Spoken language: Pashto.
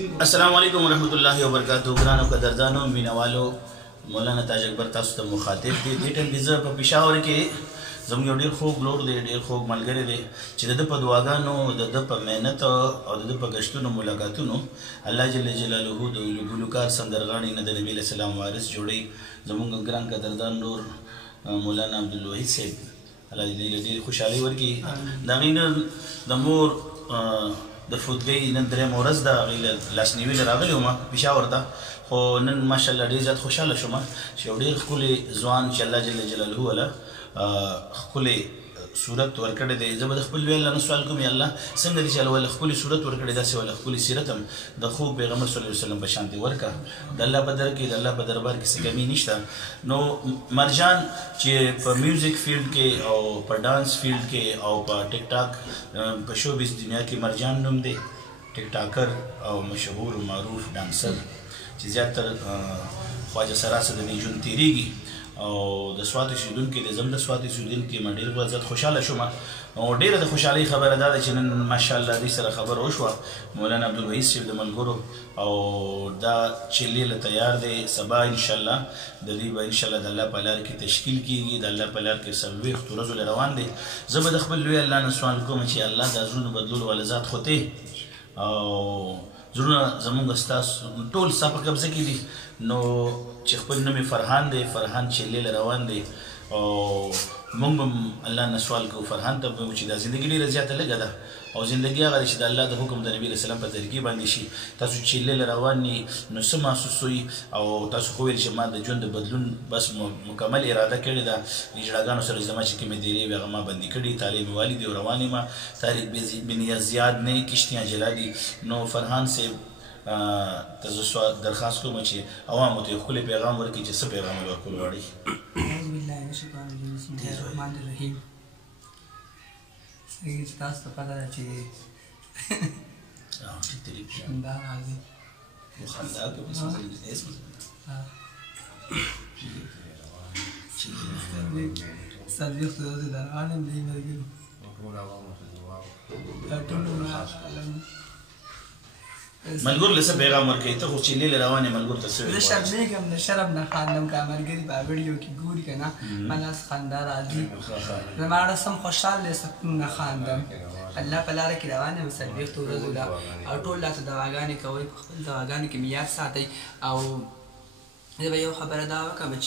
السلام علیکم ورحمۃ اللہ وبرکاتہ. ګرانو قدردانو مینوالو مولانا تاج اکبر تاسو ته مخاطب دی. دې ټیم کې زه په پېښور کې زموږ یو ډېر خوږ لور دی، ډېر خوږ ملګری دی چې د ده په دعاګانو، د ده په محنت او د ده په ګشتونو ملاقاتونو الله جل جلاله د ګلوکار سندرغاړي نه د نبي علیه السلام وارث جوړوي. زموږ ګران قدردان لور مولانا عبدالوحید صاحب الله دې له ډېرې خوشحالۍ ورکړي. د هغې نه د مور د فوتګۍ نن درېیمه ورځ ده، هغې له لاسنیوي له راغلی وم پېښور ته، خو نن ماشاءالله ډېر زیات خوشحاله شوم چې یو ډېر ښکلی ځوان چې الله جل جلاله والا ښکلی صورت ورکړی دی. زه به د خپل لوی الله نه سوال کوم یا الله څنګه دې چې الله ولې ښکلی صورت ورکړی داسې ولې ښکلی سیرت هم د خوږ پیغمبر صلی الله علیه وسلم په شان دې ورکړه. د الله په در کې د الله په دربار کې څه کمي نشته. نو مرجان چې په میوزیک فیلډ کې او په ډانس فیلډ کې او په ټیک ټاک په شوبیز دنیا کې مرجان نوم دی، ټیک ټاکر او مشهور معروف ډانسر چې زیاتر خواجه سرا سره د دې ژوند تېرېږي او د سوات اوسېدونکي دی. زه هم د سوات اوسېدونکي یم، ډېر زیات خوشحاله شوم او ډېره د خوشحالۍ خبره دا ده چې نن ماشاءالله دوی سره خبره وشوه مولانا عبدالوحید صاحب د ملګرو، او دا چلې له تیار دی. سبا انشاءالله د دوی به انشاءالله د الله په لار کې تشکیل کېږي، د الله په لار کې 40 ورځو له روان دی. زه به د خپل لوی الله نه سوال کوم چې الله دا زړونو بدلولو والا ذات خو ته او زړونه زمونږ ستاسو ټول ستا په قبضه کې دي. نو چې خپل نوم یې فرحان دی، فرحان چلې له روان دی او موږ به الله نه سوال کوو فرحان ته به چې دا زندګي ډېره زیاته لږه ده او زندګي هغه دی چې د الله د حکم د نبي علیه السلام په طریقې باندې شي. تاسو چلې له روان یې نو څه محسوسوي او تاسو خو ویل چې ما د ژوند د بدلون بس مکمل اراده کړې ده. اجراګانو سره زما چې کومې دیرې وي هغه ما بندي کړي، تعلیم والي دی او روان یم، تاریخ بنیاد زیاد نه کشتیاں جلا دي. نو فرحان صاحب ته زه درخواست کوم چې عوامو ته یو ښکلی پیغام ورکړي چې څه پیغام یې ورکول غواړي. اعوذ بالله من الشیطان الرجیم، بسم الله الرحمن الرحیم. تاسو ته پته ده چې خندا راځي، خندا کوي څلوېښت ورځې د عالم دی ملګري ملګرو له څه پیغام ورکوي؟ ته خو چلې له روان یې ملګرو ته څه ویل زه شرمېږم، د شرم نه خاندم که ملګري په ویډیو کې ګوري که نه ما لاس خندا راځي، زما زړه سم خوشحال دی، سکون نه خاندم. الله په لاره کې روان یم 40 ورځو ده او ټول راته دعاګانې کوئ، په خپل دعاګانو کې مې یاد ساتئ. او زه به یو خبره دا وکړم